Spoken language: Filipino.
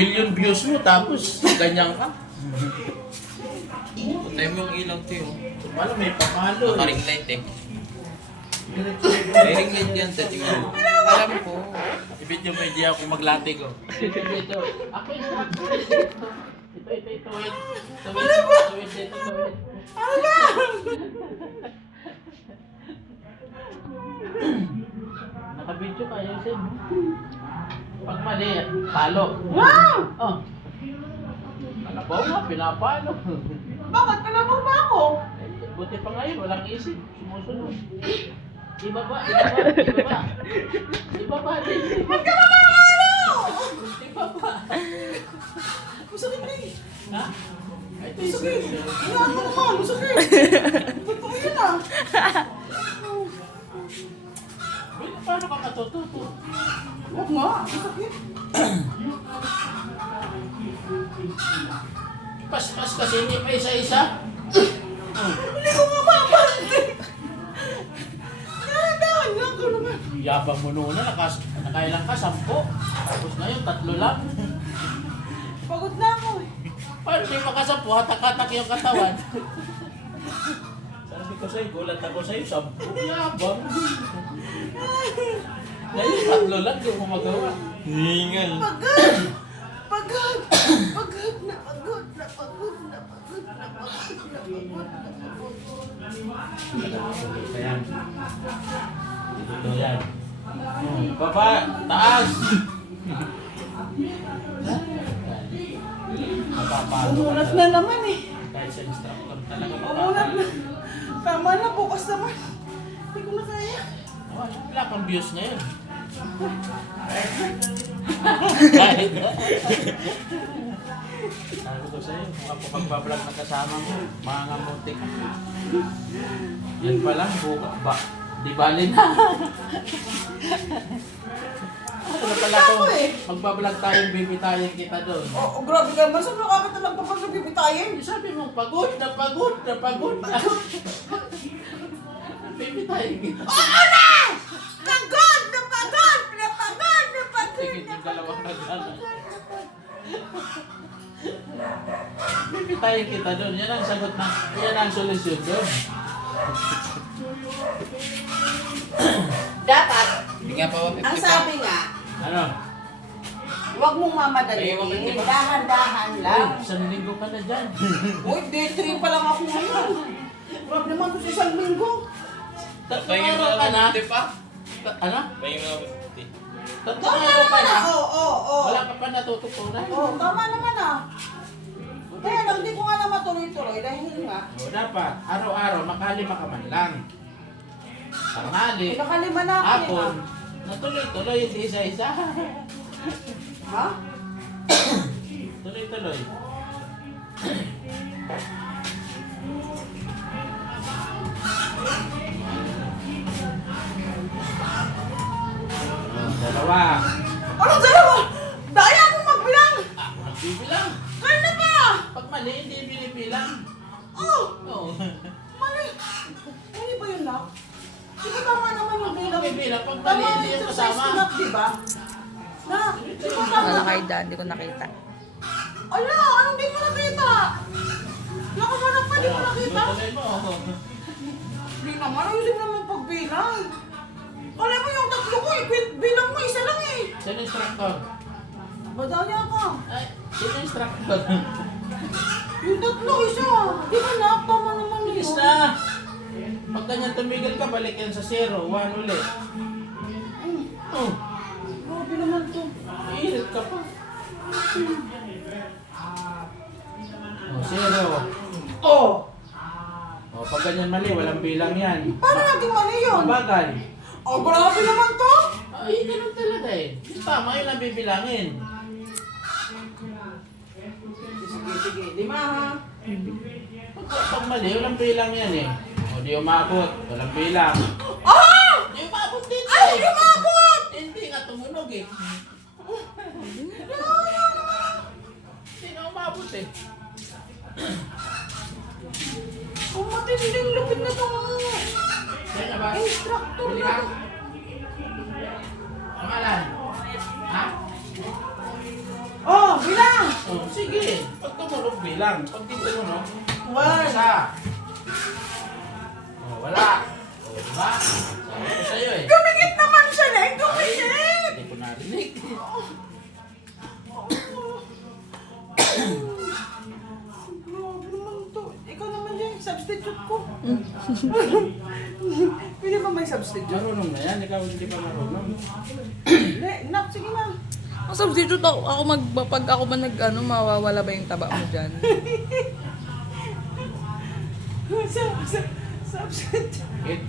million views mo, tapos ganyan ka. Patay mo yung ilaw, Teo. Wala, may papalo. Nakaring light eh. May ring light yan, Teo. Alam ko. I-video mo, hindi ako maglati ko. Ito. Ako instructor. Ito. Wait. Wait. Ano ba? Naka-video ka, yung same. Pag mali, talo. Wow! Oh. Kalabaw nga, pinapalo. Bakit? Kalabaw ba ako? Buti pa ngayon, walang isip. Sumusunod. Ibaba. Ba't ka mamamalo? Ibaba. Masakit na eh. Ha? Ito yung Masakit. Ilaan mo naman. Masakit. Totoo yun ah. Wait, paano ka matututo? Huwag nga. Masakit. Pas kasi hindi pa isa-isa. Hindi ko nga mapapalik. Dahan-dahan lang ko naman. Yabang mo noon na, nakailang ka, 10. Tapos ngayon, 3 lang. Pagod na ako eh. Paano may makasampu, hatak-hatak yung katawan? Sabi ko sa'yo, gulat ako sa'yo, 10. Yabang. Ngayon, 3 lang, di mo magawa. Hingal. Pagod! Pagod! Pagod na. Ayan. Dito yan. Baba, taas. Umulat na naman eh. Kahit sa instructor talaga Umulat na. Tama na, bukas naman. Hindi ko na kaya. Wala pang views ngayon. Sabi ko sa'yo, kung magbablog na kasama mo, mangangamuti ka. Yan pa lang, di bali na. Ano pala to? Ako eh. Magbablog tayong bibitayin kita doon. Oh, grabe ka naman. Saan nakakita lang pa pag nabibitayin? Sabi mo, pagod. Bibitayin kita. Oo na! Pagod! Tigit yung dalawang nagana. Bibitayin kita doon. Yan ang sagot na, yan ang solusyon doon. Dapat, Hindi nga pa ba 50 ang pa? sabi nga, Ano? huwag mong mamadaliin. Dahan-dahan lang. Isang linggo ka na dyan. Uy, day 3 pa lang ako ngayon. Grabe naman to sa isang linggo. Tatlong Pahingin mo araw ka na. na 50 pa? Ano? Pahingin mo na 50. Tatlong Tama araw ka naman na. ah. Oo. Wala ka pa natututunan. Tama naman ah. Kaya lang, hindi ko nga na matuloy-tuloy dahil nga, O, dapat, araw-araw, makalima ka man lang. Tanghali, nakalima na ako eh. hapon, natuloy-tuloy, hindi isa-isa. Ha? Tuloy-tuloy. Dalawa. Anong dalawa? Daya akong magbilang! Magbibilang. Kaya na ba? Pag mali, hindi binibilang. Oh! Oo. Mali! Mali ba yun lang? Di ba tama naman yung bilang? Bibilang, pag mali, Tama hindi yung yung exercise kasama. ko na, di ba? Na, di ba tama? Wala kay Dan, hindi ko nakita. Ala, anong di mo nakita? Nakamanap pa, di mo nakita? Tuloy mo. Hindi naman, ayusin naman pagbilang. Kala mo yung tatlo ko, bilang mo, isa lang eh. Sino instructor? Badaya ka. Ay, sino instructor? Yung tatlo, isa. Di ba nakapama naman yun? Bilis na. Pag ganyan tumigil ka, balik yan sa 0. 1 ulit. Oh, Grabe naman to. iinit ka pa. Oh, 0. Oh! Oh, pag ganyan mali, walang bilang yan. Paano naging mali yun? Mabagal. Oh, grabe naman to. Ay, ganun talaga eh. Tama yun ang bibilangin. Sige. Lima ha. Pag mali, walang bilang yan eh. O, di umabot. Walang bilang. Ah! Di umabot dito Ay, eh. lumabot! Hindi nga tumunog eh. Hindi na umabot eh. Ang matinding lupit na to. Kaya ba? Instructor Bili na ka? to. Pangalan? Ha? Oh, bilang! Oh, sige. Pag tumunog bilang. Pag di tumunog, One. isa. Oh, wala. Oh, diba? Sabi ko sa'yo eh. Dumikit naman siya, Neng! Dumikit! Hindi ko narinig. Grabe naman to. Ikaw naman yung substitute ko. Pwede ba may substitute? Marunong na yan. Ikaw hindi pa marunong. Nak, sige na. Ang substitute ako pag ako ba nag ano, mawawala ba yung taba mo dyan? Substitute.